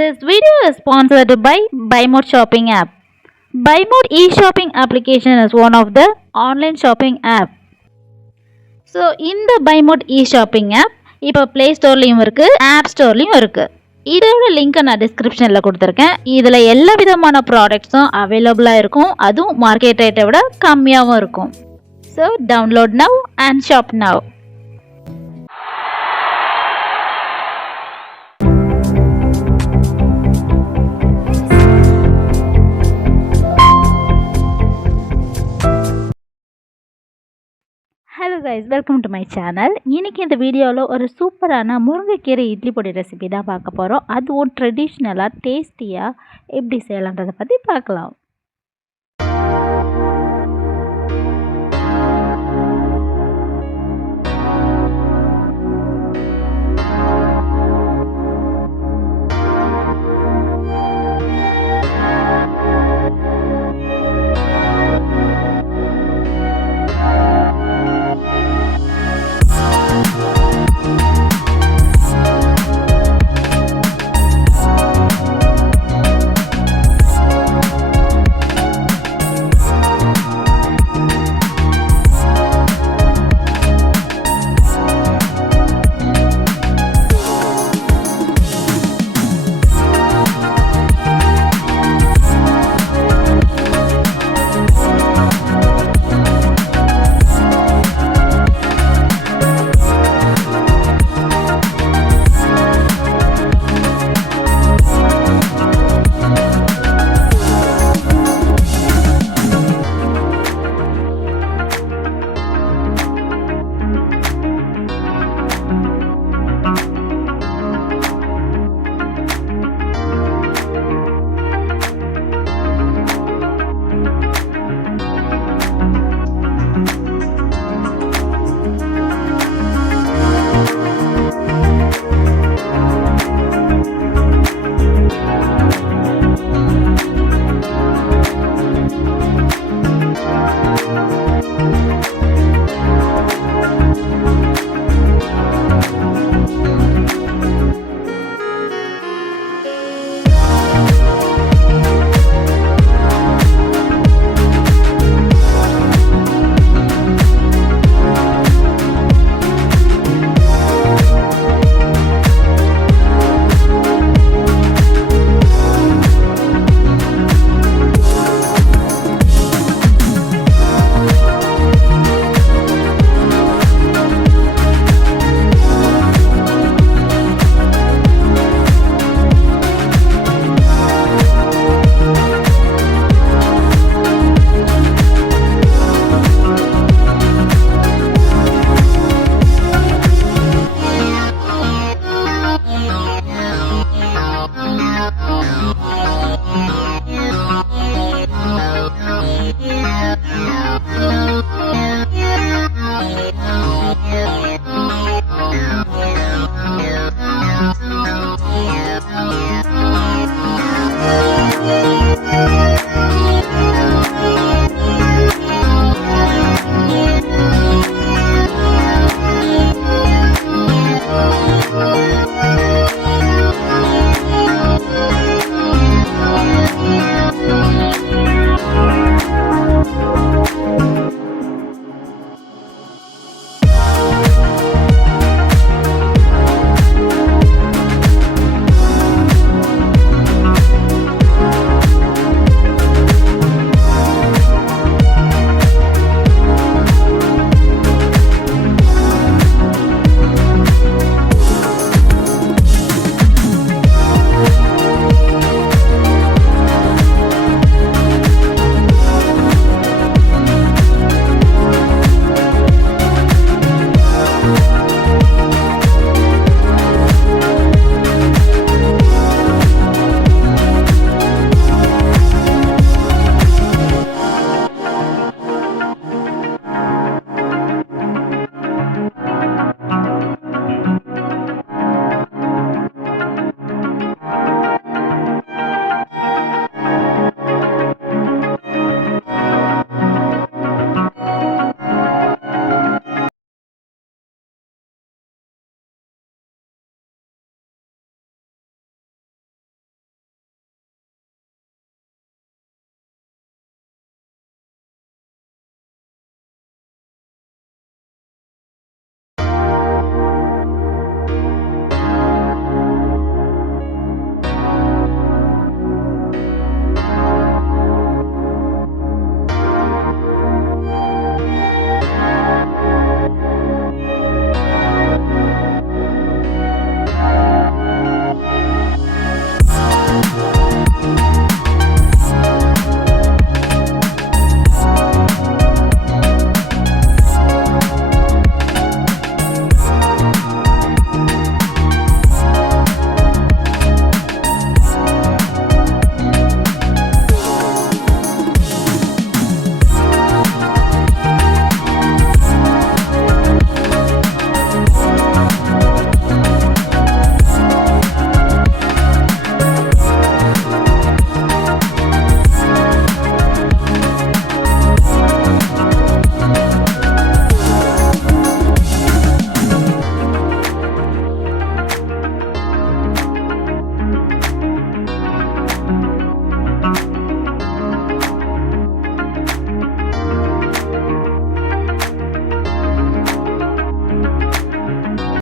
This video is sponsored by BuyMote shopping app. BuyMote e-shopping application is one of the online shopping app. So இந்த BuyMote e-shopping app இப்போ Play Storeலயும் இருக்கு, App Storeலயும் இருக்கு. இதோட லிங்க் நான் டிஸ்கிரிப்ஷன்ல கொடுத்திருக்கேன். இதுல எல்லா விதமான ப்ராடக்ட்ஸும் அவைலபிளா இருக்கும். அதுவும் மார்க்கெட் ரேட்டை விட கம்மியாவும் இருக்கும். So download now and shop now. Hello guys, welcome to my channel. இன்றைக்கி இந்த வீடியோவில் ஒரு சூப்பரான முருங்கைக்கீரை இட்லி பொடி ரெசிபி தான் பார்க்க போகிறோம். அதுவும் ட்ரெடிஷ்னலாக டேஸ்டியாக எப்படி செய்யலான்றதை பற்றி பார்க்கலாம்.